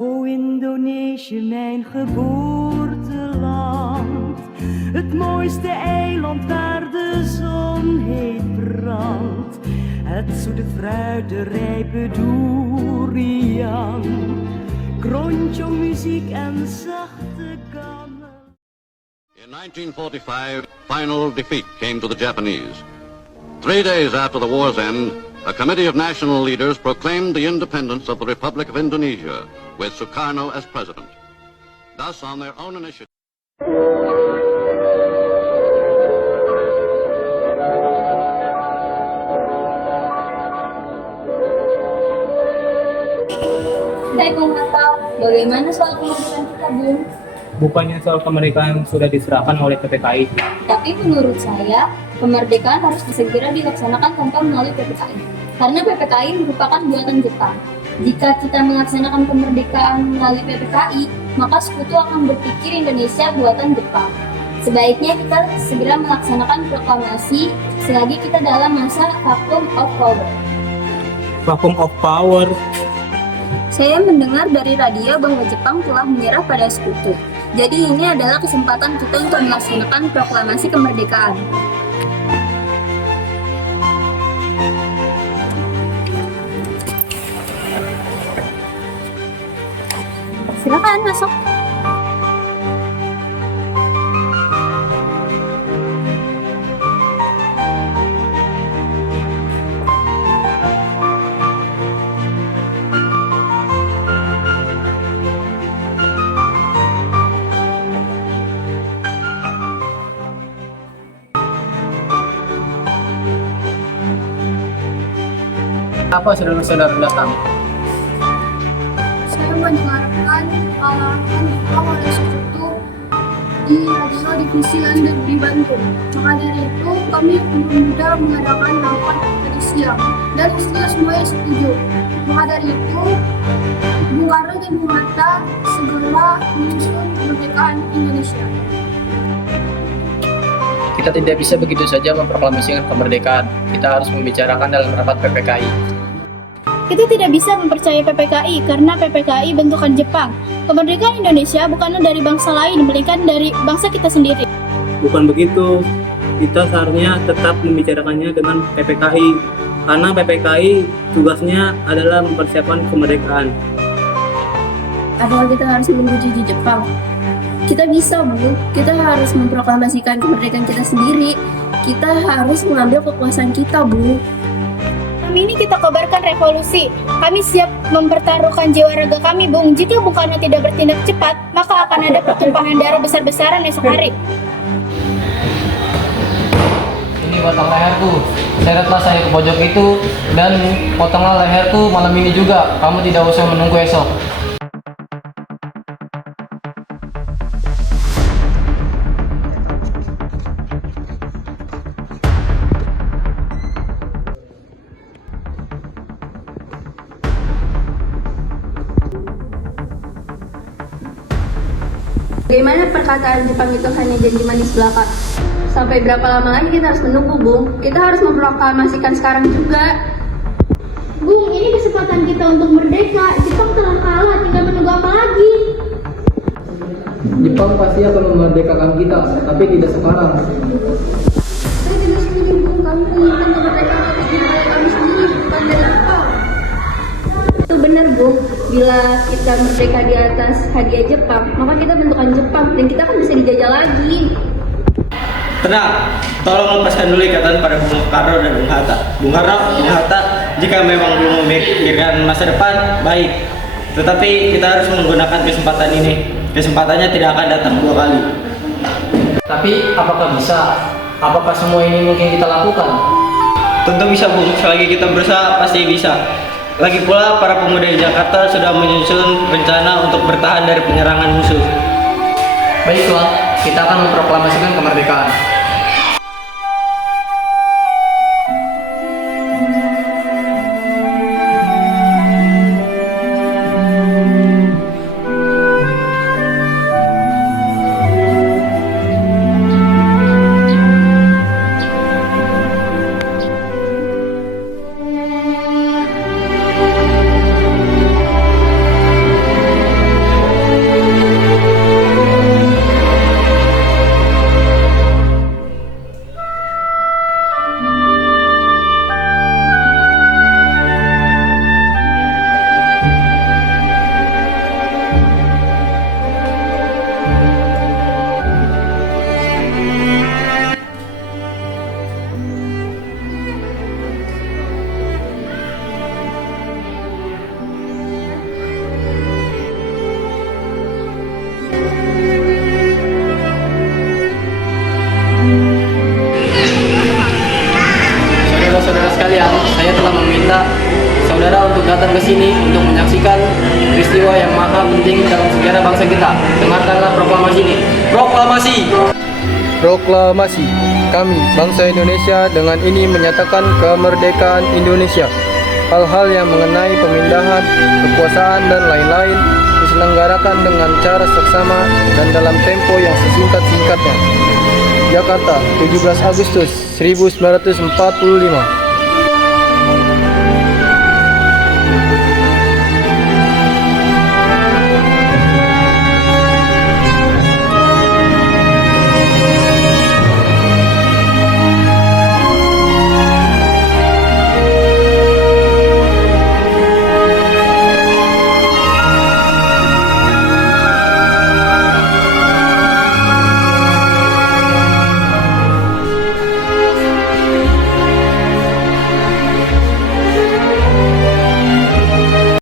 O Indonesië, mijn geboorteland, het mooiste eiland waar de zon heet brandt, het zoete fruit, de rijpe durian, krontjong muziek en zachte gammel. In 1945, final defeat came to the Japanese. 3 days after the war's end, a committee of national leaders proclaimed the independence of the Republic of Indonesia, with Sukarno as president. Thus, on their own initiative. Hai Bung Hatta, bagaimana soal kemerdekaan kita, Bung? Bukannya soal kemerdekaan sudah diserahkan oleh PPKI? Tapi menurut saya, kemerdekaan harus segera dilaksanakan tanpa melalui PPKI. Karena PPKI merupakan buatan Jepang. Jika kita melaksanakan kemerdekaan melalui PPKI, maka sekutu akan berpikir Indonesia buatan Jepang. Sebaiknya kita segera melaksanakan proklamasi selagi kita dalam masa vacuum of power. Vacuum of power? Saya mendengar dari radio bahwa Jepang telah menyerah pada sekutu. Jadi ini adalah kesempatan kita untuk melaksanakan proklamasi kemerdekaan. Silakan masuk. Apa saudara-saudara datang? Saya mendengarkan arahan Jepang oleh sekutu di radio divisi London di Bandung. Maka dari itu kami mudah mengadakan rapat tadi siang dan semuanya setuju. Maka dari itu Bung Karno dan Bung Hatta segera menyusun kemerdekaan Indonesia. Kita tidak bisa begitu saja memproklamasikan kemerdekaan. Kita harus membicarakan dalam rapat PPKI. Kita tidak bisa mempercayai PPKI karena PPKI bentukan Jepang. Kemerdekaan Indonesia bukanlah dari bangsa lain, melainkan dari bangsa kita sendiri. Bukan begitu. Kita seharusnya tetap membicarakannya dengan PPKI. Karena PPKI tugasnya adalah mempersiapkan kemerdekaan. Apakah kita harus menunggu Jepang? Kita bisa, Bu. Kita harus memproklamasikan kemerdekaan kita sendiri. Kita harus mengambil kekuasaan kita, Bu. Kami ini kita kobarkan revolusi. Kami siap mempertaruhkan jiwa raga kami, Bung. Jika Bung Karno tidak bertindak cepat, maka akan ada pertumpahan darah besar-besaran esok hari. Ini potong leherku. Seretlah saya ke pojok itu dan potonglah leherku malam ini juga. Kamu tidak usah menunggu esok. Bagaimana perkataan Jepang itu hanya janji manis belaka? Sampai berapa lama lagi kita harus menunggu, Bung? Kita harus memproklamasikan sekarang juga. Bung, ini kesempatan kita untuk merdeka. Jepang telah kalah, tinggal menunggu apa lagi? Jepang pasti akan memerdekakan kita, tapi tidak sekarang. Saya tidak setuju, Bung. Kami menginginkan kemerdekaan atas diri kami sendiri, bukan dari Jepang. Itu benar, Bung. Bila kita merdeka di atas hadiah Jepang, maka kita bentukan Jepang dan kita akan bisa dijajah lagi. Tenang, tolong lepaskan dulu ikatan pada Bung Karno dan Bung Hatta. Bung Karno, Bung Hatta, jika memang belum memikirkan masa depan, baik. Tetapi kita harus menggunakan kesempatan ini. Kesempatannya tidak akan datang 2 kali. Tapi apakah bisa? Apakah semua ini mungkin kita lakukan? Tentu bisa, Bung. Selagi kita berusaha, pasti bisa. Lagi pula, para pemuda di Jakarta sudah menyusun rencana untuk bertahan dari penyerangan musuh. Baiklah, kita akan memproklamasikan kemerdekaan. sangat penting dalam sejarah bangsa kita. Dengarkanlah proklamasi ini. Proklamasi. Proklamasi. Kami, bangsa Indonesia, dengan ini menyatakan kemerdekaan Indonesia. Hal-hal yang mengenai pemindahan, kekuasaan, dan lain-lain diselenggarakan dengan cara seksama dan dalam tempo yang sesingkat-singkatnya. Jakarta, 17 Agustus 1945.